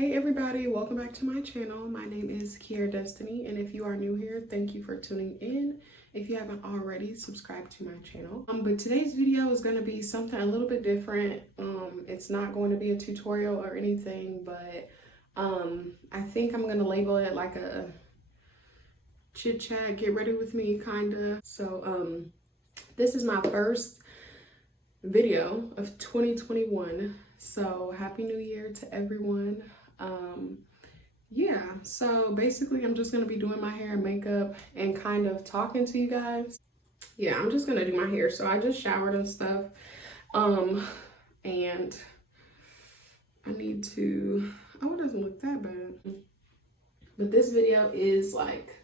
Hey everybody, welcome back to my channel. My name is Kiera Destiny, and if you are new here, thank you for tuning in. If you haven't already, subscribe to my channel. But today's video is going to be something a little bit different. It's not going to be a tutorial or anything, but I think I'm going to label it like a chit chat, get ready with me kind of. So this is my first video of 2021. So happy new year to everyone. Yeah, so basically I'm just gonna be doing my hair and makeup and kind of talking to you guys. Yeah, I'm just gonna do my hair. So I just showered and stuff. And I need to, oh, it doesn't look that bad. But this video is like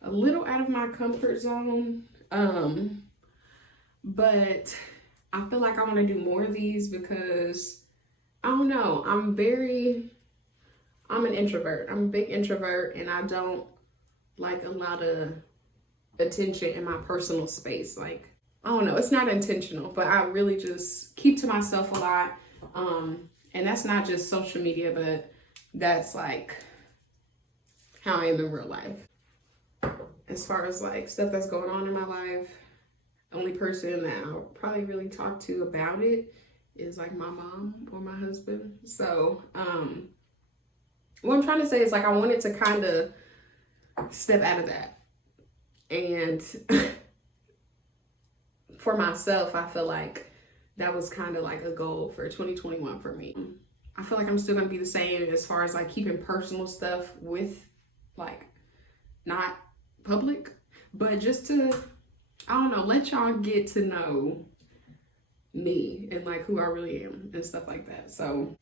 a little out of my comfort zone. But I feel like I want to do more of these because I don't know, I'm an introvert. I'm a big introvert, and I don't like a lot of attention in my personal space. Like, I don't know, it's not intentional, but I really just keep to myself a lot. And that's not just social media, but that's like how I am in real life. As far as like stuff that's going on in my life, the only person that I'll probably really talk to about it is like my mom or my husband. So, what I'm trying to say is like I wanted to kind of step out of that. And for myself, I feel like that was kind of like a goal for 2021 for me. I feel like I'm still going to be the same as far as like keeping personal stuff with like not public, but just to, I don't know, let y'all get to know me and like who I really am and stuff like that. So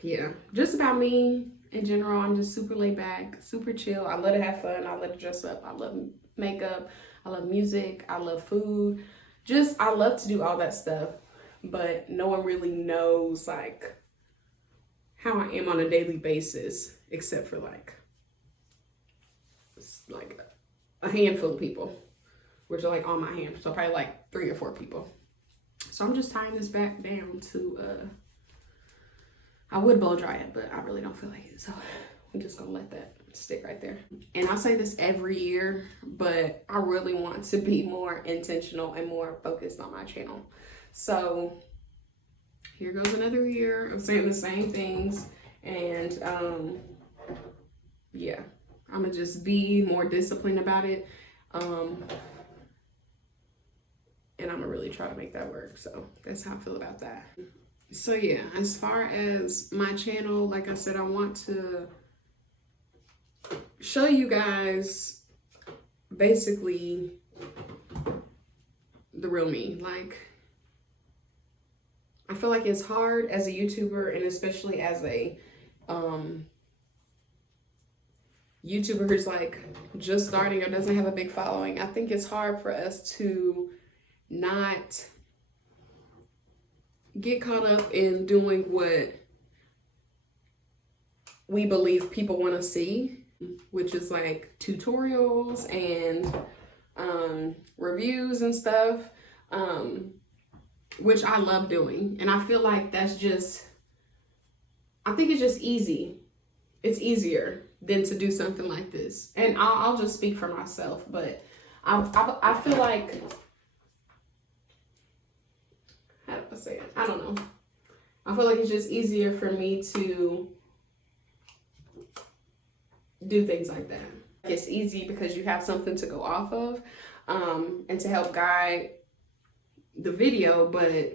yeah, just about me in general. I'm just super laid back, super chill. I love to have fun. I love to dress up. I love makeup. I love music. I love food. Just, I love to do all that stuff, but no one really knows like how I am on a daily basis, except for like a handful of people, which are like on my hand. So probably like 3 or 4 people. So I'm just tying this back down to, I would blow dry it, but I really don't feel like it. So I'm just gonna let that stick right there. And I say this every year, but I really want to be more intentional and more focused on my channel. So here goes another year of saying the same things. And yeah, I'm gonna just be more disciplined about it. And I'm gonna really try to make that work. So that's how I feel about that. So yeah, as far as my channel, like I said, I want to show you guys basically the real me. Like, I feel like it's hard as a YouTuber, and especially as a YouTuber who's like just starting or doesn't have a big following. I think it's hard for us to not get caught up in doing what we believe people want to see, which is like tutorials and reviews and stuff, which I love doing. And I feel like that's just, I think it's just easy. It's easier than to do something like this. And I'll just speak for myself, but I feel like, how do I say it? I don't know. I feel like it's just easier for me to do things like that. It's easy because you have something to go off of, and to help guide the video. But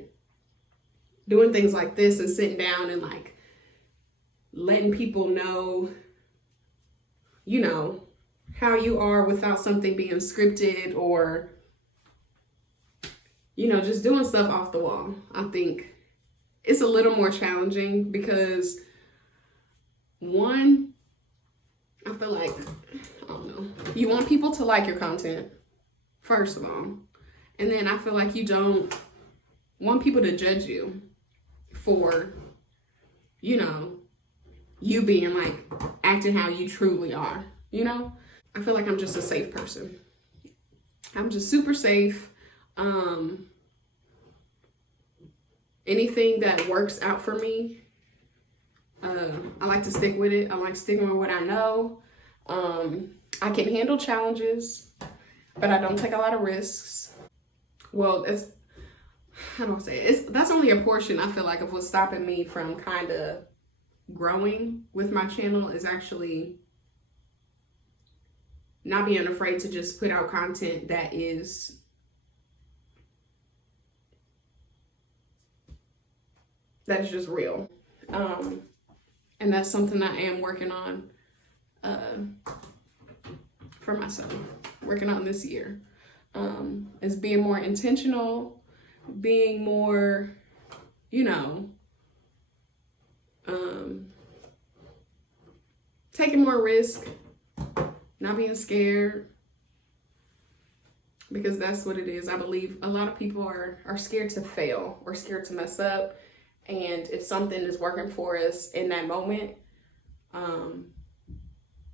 doing things like this and sitting down and like letting people know, you know, how you are without something being scripted or, you know, just doing stuff off the wall, I think it's a little more challenging because, one, I feel like, I don't know, you want people to like your content, first of all. And then I feel like you don't want people to judge you for, you know, you being like acting how you truly are, you know? I feel like I'm just a safe person. I'm just super safe. Anything that works out for me, I like to stick with it. I like sticking with what I know. I can handle challenges, but I don't take a lot of risks. Well, it's, how do I say it? That's only a portion, I feel like, of what's stopping me from kind of growing with my channel is actually not being afraid to just put out content that is just real. And that's something I am working on for myself, working on this year, is being more intentional, being more, you know, taking more risk, not being scared, because that's what it is. I believe a lot of people are scared to fail or scared to mess up. And if something is working for us in that moment,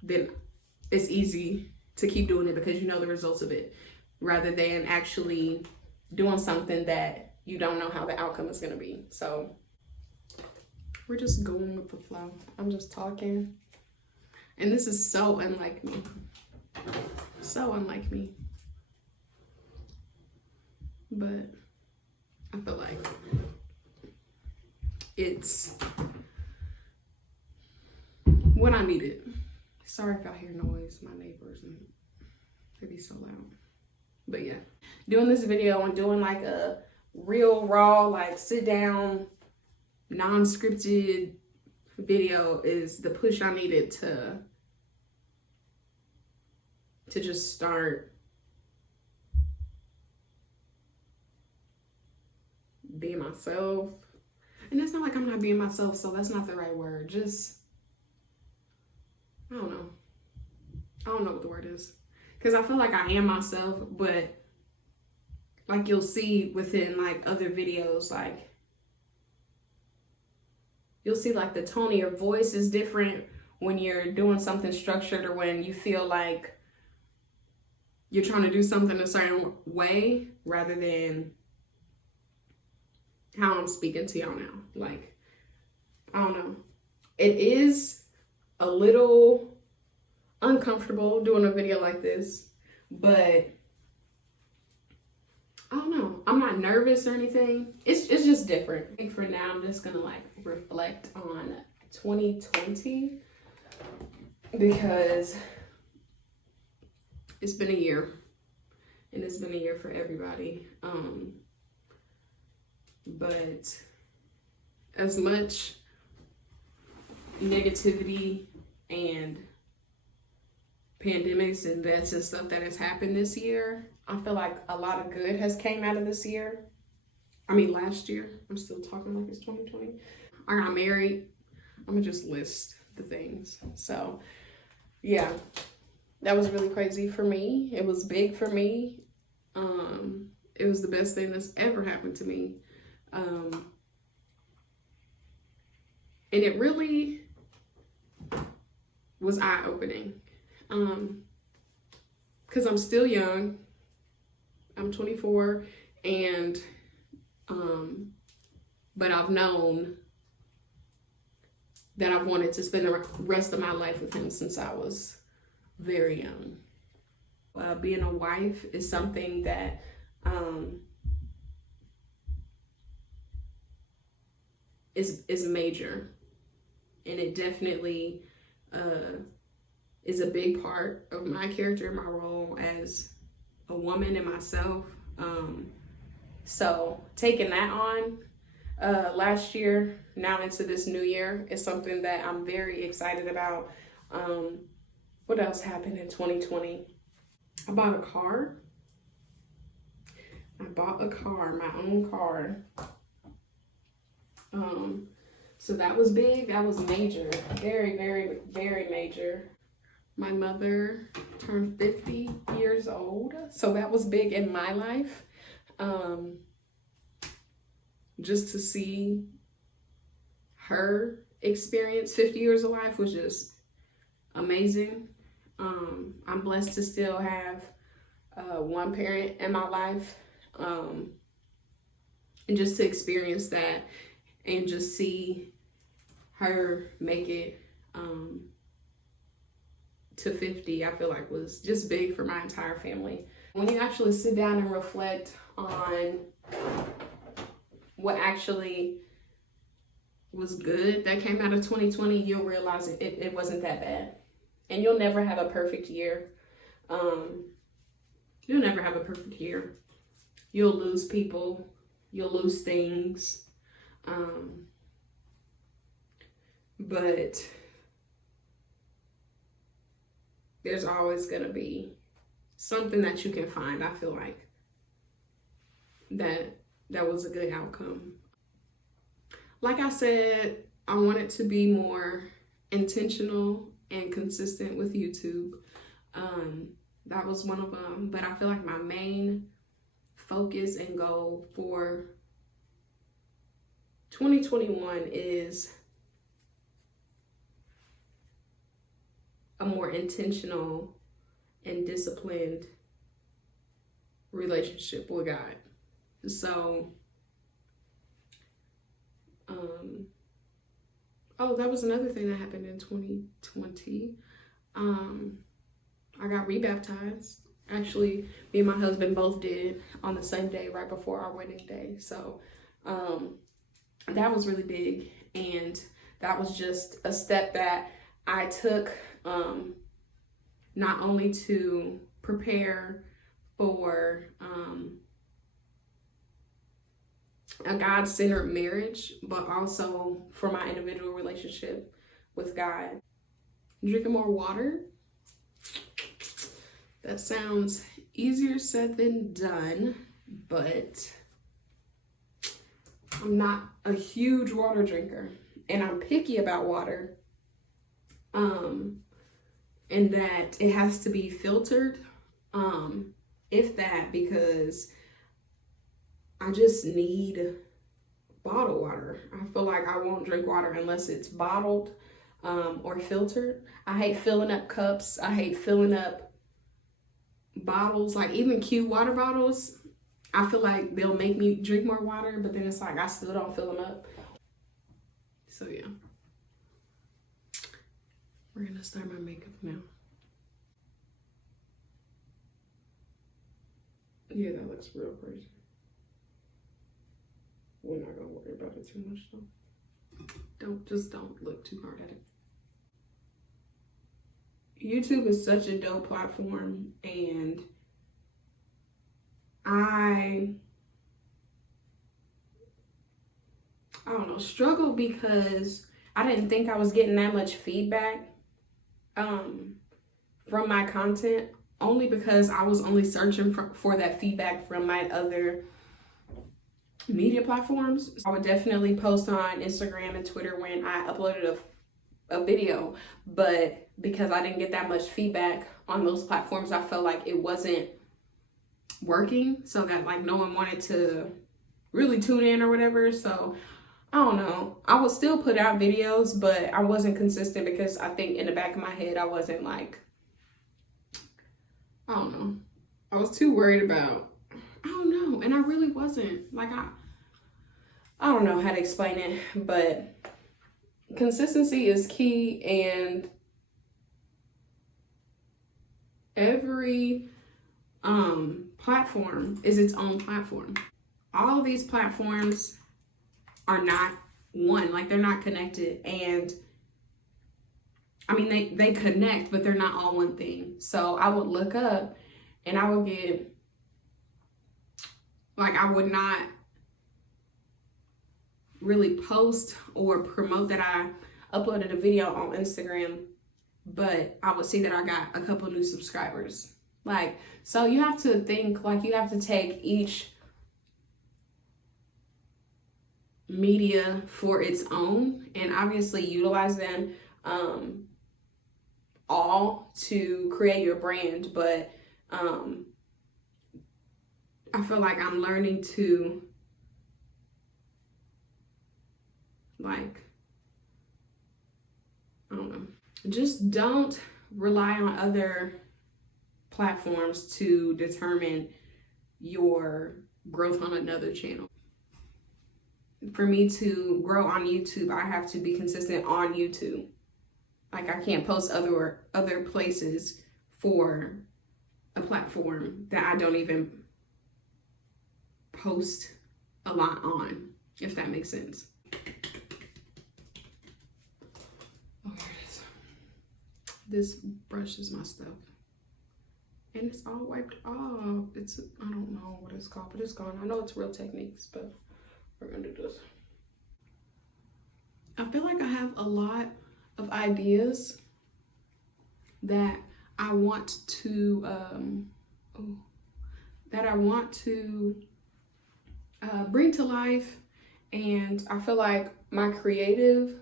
then it's easy to keep doing it because you know the results of it, rather than actually doing something that you don't know how the outcome is going to be. So we're just going with the flow. I'm just talking. And this is so unlike me. So unlike me. But I feel like it's what I needed. Sorry if y'all hear noise, my neighbors, and they be so loud. But yeah, doing this video and doing like a real raw, like sit down, non-scripted video is the push I needed to just start being myself. And it's not like I'm not being myself, so that's not the right word. Just, I don't know. I don't know what the word is. Because I feel like I am myself, but like you'll see within like other videos, like you'll see like the tone of your voice is different when you're doing something structured or when you feel like you're trying to do something a certain way rather than how I'm speaking to y'all now. Like, I don't know. It is a little uncomfortable doing a video like this, but I don't know. I'm not nervous or anything. It's just different. I think for now, I'm just gonna like reflect on 2020 because it's been a year, and it's been a year for everybody. But as much negativity and pandemics and deaths and stuff that has happened this year, I feel like a lot of good has came out of this year. I mean, last year. I'm still talking like it's 2020. I got married. I'm gonna just list the things. So yeah, that was really crazy for me. It was big for me. It was the best thing that's ever happened to me. And it really was eye-opening. Because I'm still young. I'm 24, and but I've known that I wanted to spend the rest of my life with him since I was very young. Being a wife is something that is major, and it definitely is a big part of my character, my role as a woman and myself. So taking that on last year, now into this new year, is something that I'm very excited about. What else happened in 2020? I bought a car. My own car. So that was big. That was major. Very, very, very major. My mother turned 50 years old. So that was big in my life. Just to see her experience 50 years of life was just amazing. I'm blessed to still have one parent in my life. And just to experience that and just see her make it to 50, I feel like was just big for my entire family. When you actually sit down and reflect on what actually was good that came out of 2020, you'll realize it wasn't that bad. And you'll never have a perfect year. You'll never have a perfect year. You'll lose people. You'll lose things. But there's always going to be something that you can find. I feel like that was a good outcome. Like I said, I wanted to be more intentional and consistent with YouTube. That was one of them. But I feel like my main focus and goal for 2021 is a more intentional and disciplined relationship with God. So, oh, that was another thing that happened in 2020. I got rebaptized. Actually, me and my husband both did on the same day, right before our wedding day. So, that was really big. And that was just a step that I took, not only to prepare for a God-centered marriage, but also for my individual relationship with God. Drinking more water. That sounds easier said than done, but I'm not a huge water drinker, and I'm picky about water. And that it has to be filtered, if that, because I just need bottled water. I feel like I won't drink water unless it's bottled or filtered. I hate filling up cups. I hate filling up bottles, like even cute water bottles. I feel like they'll make me drink more water, but then it's like I still don't fill them up. So yeah. We're gonna start my makeup now. Yeah, that looks real crazy. We're not gonna worry about it too much though. Don't look too hard at it. YouTube is such a dope platform, and I don't know, struggle because I didn't think I was getting that much feedback from my content, only because I was only searching for that feedback from my other media platforms. I would definitely post on Instagram and Twitter when I uploaded a video, but because I didn't get that much feedback on those platforms, I felt like it wasn't working, so that like no one wanted to really tune in or whatever. So I don't know, I would still put out videos, but I wasn't consistent because I think in the back of my head I wasn't like, I don't know, I was too worried about, I don't know, and I really wasn't. Like I don't know how to explain it, but consistency is key, and every platform is its own platform. All of these platforms are not one, like they're not connected, and I mean they connect, but they're not all one thing. So I would look up and I would get, like, I would not really post or promote that I uploaded a video on Instagram, but I would see that I got a couple new subscribers. Like, so you have to think, like, you have to take each media for its own and obviously utilize them all to create your brand. But I feel like I'm learning to, like, I don't know, just don't rely on other platforms to determine your growth on another channel. for me to grow on YouTube, I have to be consistent on YouTube. Like I can't post other places for a platform that I don't even post a lot on, if that makes sense. Oh, there it is. This brush is my stuff. And it's all wiped off. I don't know what it's called, but it's gone. I know it's Real Techniques, but we're gonna do this. I feel like I have a lot of ideas that I want to bring to life, and I feel like my creative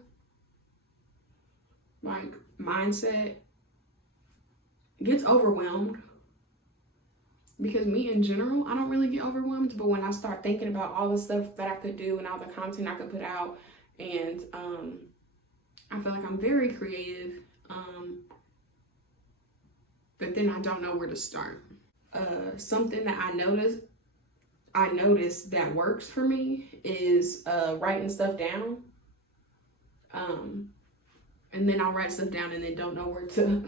mindset gets overwhelmed, because me in general, I don't really get overwhelmed, but when I start thinking about all the stuff that I could do and all the content I could put out, and I feel like I'm very creative, but then I don't know where to start. Something that I noticed that works for me is writing stuff down. And then I'll write stuff down and then don't know where to,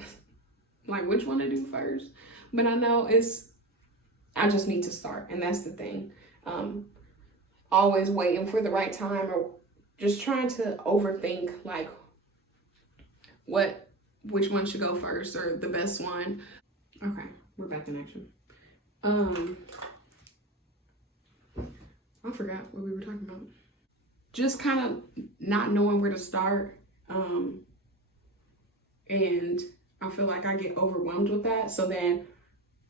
like which one to do first. But I know I just need to start, and that's the thing. Always waiting for the right time, or just trying to overthink like which one should go first or the best one. Okay, we're back in action. I forgot what we were talking about. Just kind of not knowing where to start. And I feel like I get overwhelmed with that. So then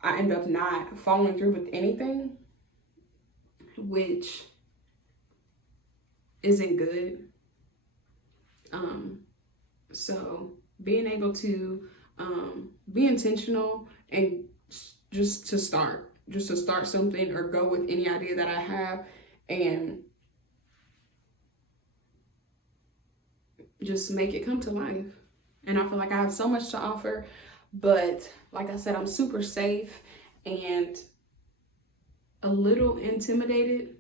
I end up not following through with anything, which isn't good. So being able to be intentional and just to start something, or go with any idea that I have, and just make it come to life. And I feel like I have so much to offer, but like I said, I'm super safe and a little intimidated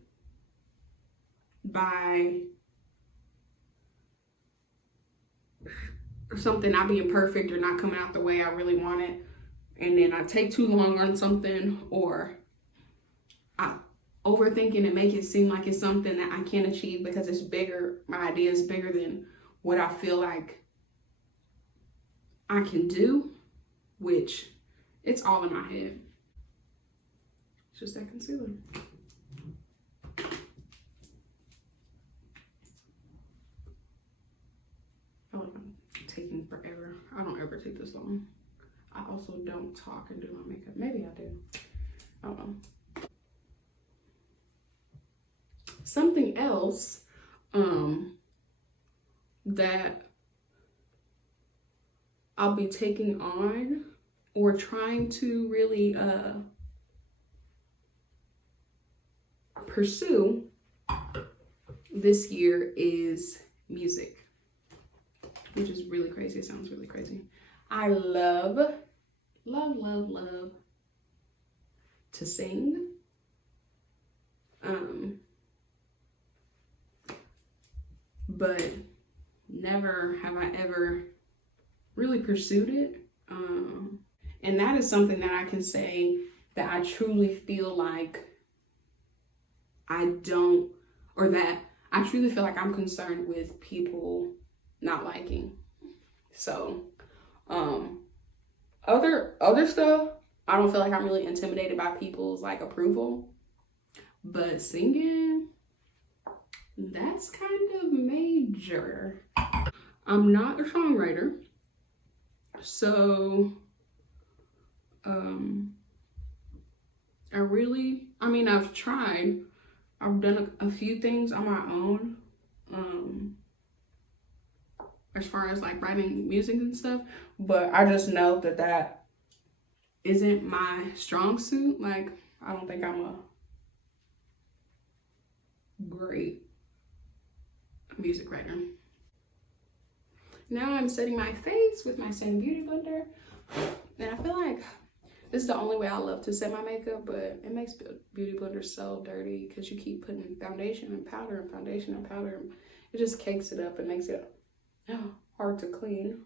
by something not being perfect or not coming out the way I really want it. And then I take too long on something, or I overthink it and make it seem like it's something that I can't achieve because it's bigger. My idea is bigger than what I feel like I can do, which it's all in my head. It's just that concealer. Oh, I'm taking forever. I don't ever take this long. I also don't talk and do my makeup. Maybe I do. I don't know. Something else that I'll be taking on or trying to really pursue this year is music, which is really crazy. It sounds really crazy. I love to sing. But never have I ever really pursued it. And that is something that I can say that I truly feel like I don't, or that I truly feel like I'm concerned with people not liking. So, other stuff, I don't feel like I'm really intimidated by people's like approval, but singing, that's kind of major. I'm not a songwriter, so I've tried. I've done a few things on my own, as far as like writing music and stuff, but I just know that that isn't my strong suit. Like, I don't think I'm a great music writer. Now I'm setting my face with my Setting Beauty blender, and I feel like This is the only way I love to set my makeup, but it makes Beauty Blender so dirty because you keep putting foundation and powder and foundation and powder. It just cakes it up and makes it hard to clean.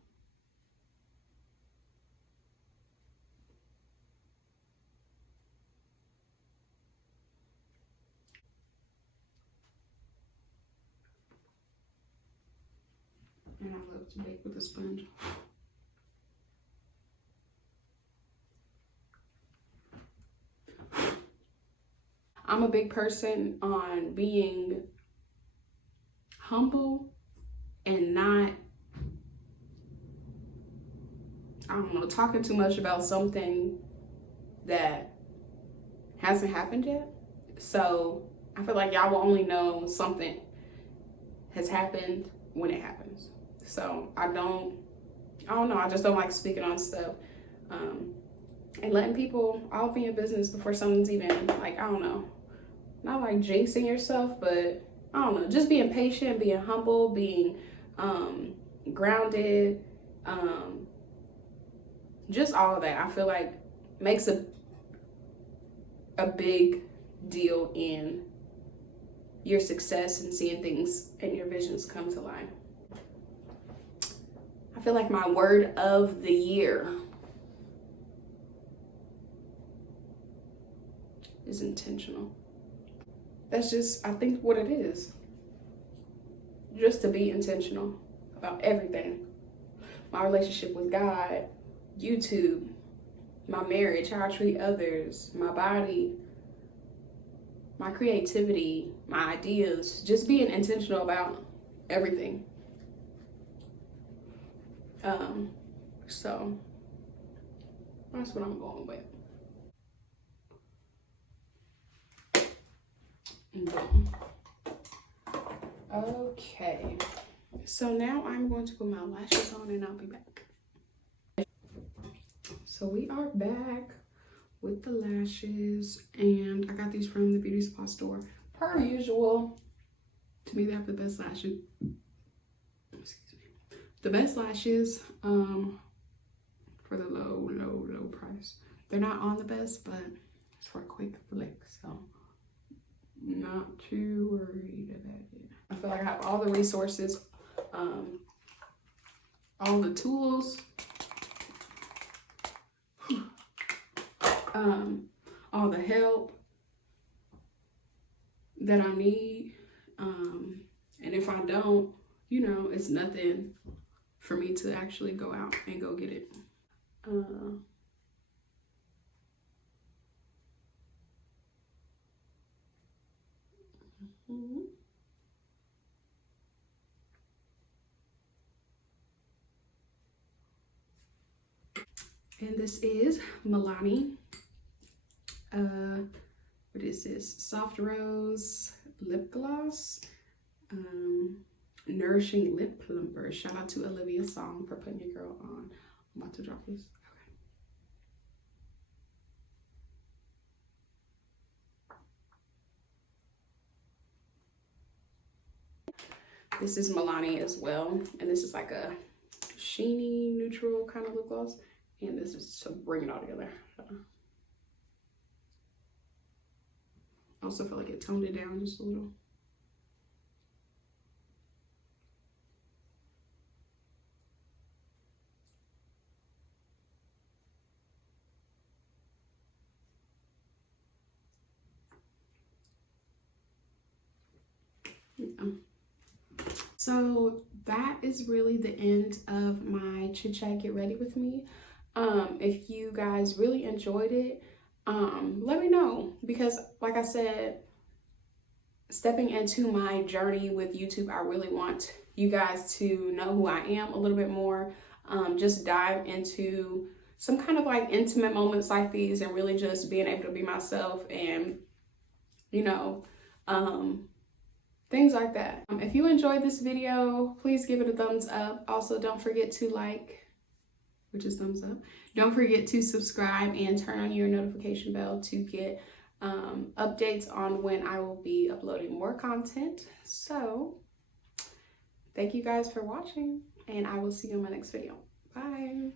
And I love to bake with a sponge. I'm a big person on being humble and not, I don't know, talking too much about something that hasn't happened yet. So I feel like y'all will only know something has happened when it happens. So I don't know, I just don't like speaking on stuff and letting people all be in business before someone's even, like, I don't know, not like jinxing yourself, but I don't know, just being patient, being humble, being grounded, just all of that. I feel like makes a big deal in your success and seeing things and your visions come to life. I feel like my word of the year is intentional. That's just, I think, what it is. Just to be intentional about everything. My relationship with God, YouTube, my marriage, how I treat others, my body, my creativity, my ideas, just being intentional about everything. So that's what I'm going with. Okay, so now I'm going to put my lashes on and I'll be back. So we are back with the lashes, and I got these from the beauty supply store. Per usual, to me they have the best lashes. Excuse me. The best lashes for the low price. They're not on the best, but it's for a quick flick, so not too worried about it. I feel like I have all the resources, all the tools, all the help that I need. And if I don't, you know, it's nothing for me to actually go out and go get it. And this is Milani. What is this? Soft Rose Lip Gloss. Nourishing Lip Plumper. Shout out to Olivia Song for putting your girl on. I'm about to drop this. Okay. This is Milani as well. And this is like a sheeny, neutral kind of lip gloss. And this is to bring it all together. I also feel like it toned it down just a little. So that is really the end of my chit chat get ready with me. If you guys really enjoyed it, let me know, because like I said, stepping into my journey with YouTube, I really want you guys to know who I am a little bit more. Just dive into some kind of like intimate moments like these and really just being able to be myself and, you know, things like that. If you enjoyed this video, please give it a thumbs up. Also, don't forget to like, which is thumbs up. Don't forget to subscribe and turn on your notification bell to get updates on when I will be uploading more content. So thank you guys for watching, and I will see you in my next video. Bye.